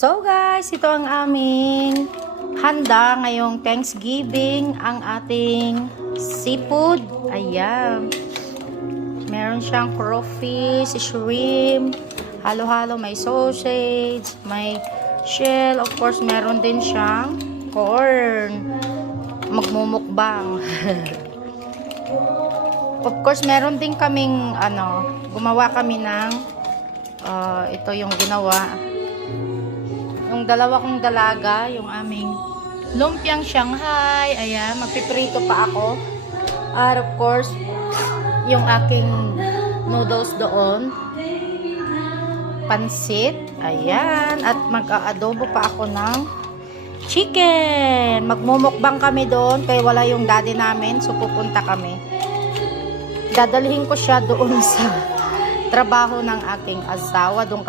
So guys, ito ang aming handa ngayong Thanksgiving, ang ating seafood. Ayan. Meron siyang crawfish, shrimp, halo-halo, may sausage, may shell. Of course, meron din siyang corn. Magmumukbang. Of course, meron din kaming gumawa kami ng ito yung ginawa. Yung dalawa kong dalaga, yung aming lumpiang Shanghai. Ayan, magpiprito pa ako. At of course, yung aking noodles doon. Pansit. Ayan. At mag-aadobo pa ako ng chicken. Magmumukbang kami doon. Kaya wala yung daddy namin. So, pupunta kami. Dadalhin ko siya doon sa trabaho ng aking asawa. Doon